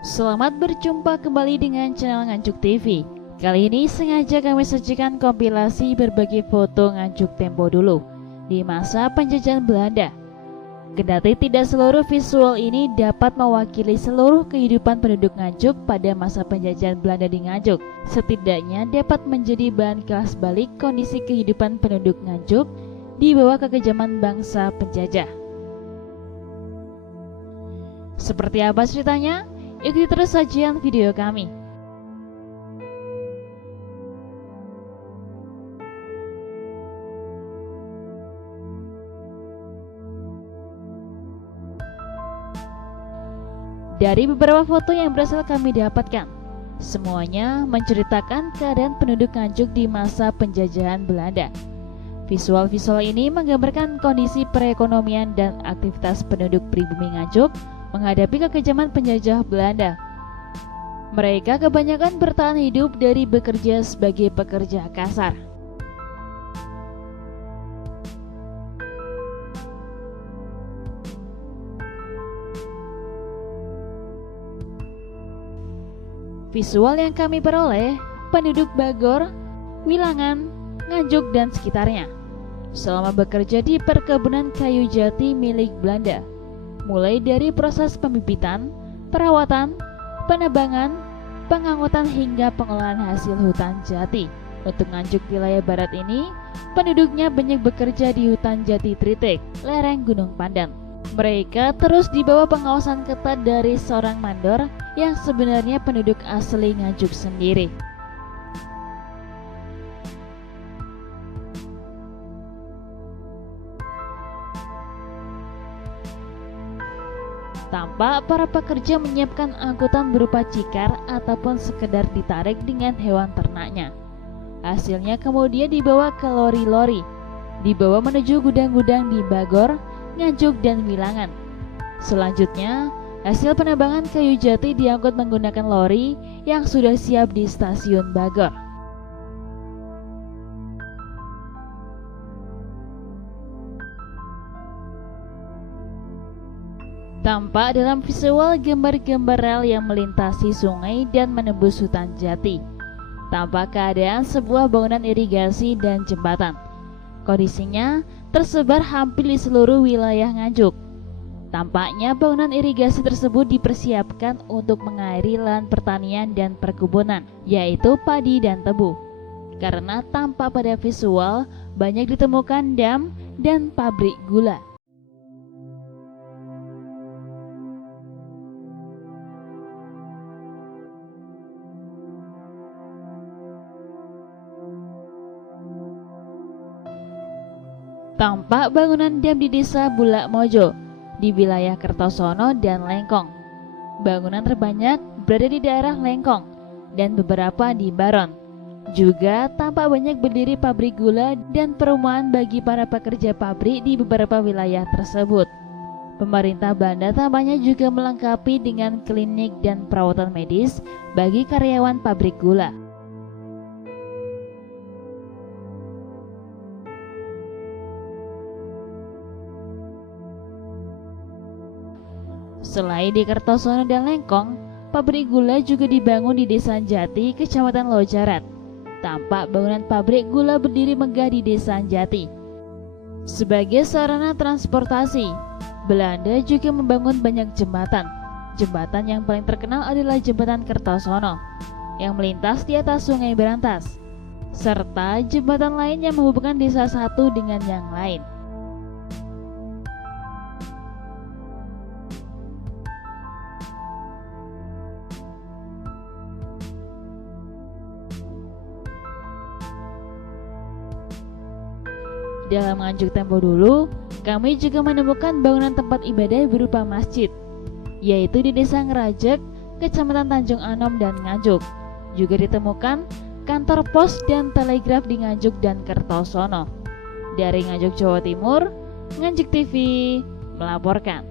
Selamat berjumpa kembali dengan channel Nganjuk TV. Kali ini sengaja kami sajikan kompilasi berbagai foto Nganjuk tempo dulu di masa penjajahan Belanda. Kendati tidak seluruh visual ini dapat mewakili seluruh kehidupan penduduk Nganjuk pada masa penjajahan Belanda di Nganjuk, setidaknya dapat menjadi bahan kelas balik kondisi kehidupan penduduk Nganjuk di bawah kekejaman bangsa penjajah. Seperti apa ceritanya? Ikuti terus sajian video kami. Dari beberapa foto yang berhasil kami dapatkan, semuanya menceritakan keadaan penduduk Nganjuk di masa penjajahan Belanda. Visual-visual ini menggambarkan kondisi perekonomian dan aktivitas penduduk pribumi Nganjuk menghadapi kekejaman penjajah Belanda. Mereka kebanyakan bertahan hidup dari bekerja sebagai pekerja kasar. Visual yang kami peroleh penduduk Bagor, Wilangan, Nganjuk dan sekitarnya selama bekerja di perkebunan kayu jati milik Belanda, mulai dari proses pembibitan, perawatan, penebangan, pengangkutan hingga pengolahan hasil hutan jati. Untuk Nganjuk wilayah barat ini, penduduknya banyak bekerja di hutan jati Tritek, lereng Gunung Pandan. Mereka terus di bawah pengawasan ketat dari seorang mandor yang sebenarnya penduduk asli Nganjuk sendiri. Tampak para pekerja menyiapkan angkutan berupa cikar ataupun sekedar ditarik dengan hewan ternaknya. Hasilnya kemudian dibawa ke lori-lori, dibawa menuju gudang-gudang di Bagor, Nganjuk dan Wilangan. Selanjutnya, hasil penebangan kayu jati diangkut menggunakan lori yang sudah siap di stasiun Bagor. Tampak dalam visual gambar-gambar rel yang melintasi sungai dan menembus hutan jati. Tampak keadaan sebuah bangunan irigasi dan jembatan. Kondisinya tersebar hampir di seluruh wilayah Nganjuk. Tampaknya bangunan irigasi tersebut dipersiapkan untuk mengairi lahan pertanian dan perkebunan, yaitu padi dan tebu. Karena tampak pada visual banyak ditemukan dam dan pabrik gula. Tampak bangunan dam di desa Bulak Mojo, di wilayah Kertosono dan Lengkong. Bangunan terbanyak berada di daerah Lengkong dan beberapa di Baron. Juga tampak banyak berdiri pabrik gula dan perumahan bagi para pekerja pabrik di beberapa wilayah tersebut. Pemerintah Belanda tampaknya juga melengkapi dengan klinik dan perawatan medis bagi karyawan pabrik gula. Selain di Kertosono dan Lengkong, pabrik gula juga dibangun di Desa Jati, Kecamatan Lojarat. Tampak bangunan pabrik gula berdiri megah di Desa Jati. Sebagai sarana transportasi, Belanda juga membangun banyak jembatan. Jembatan yang paling terkenal adalah Jembatan Kertosono, yang melintas di atas Sungai Berantas, serta jembatan lain yang menghubungkan desa satu dengan yang lain. Dalam Nganjuk tempo dulu, kami juga menemukan bangunan tempat ibadah berupa masjid, yaitu di Desa Ngerajek, Kecamatan Tanjung Anom dan Nganjuk. Juga ditemukan kantor pos dan telegraf di Nganjuk dan Kertosono. Dari Nganjuk, Jawa Timur, Nganjuk TV melaporkan.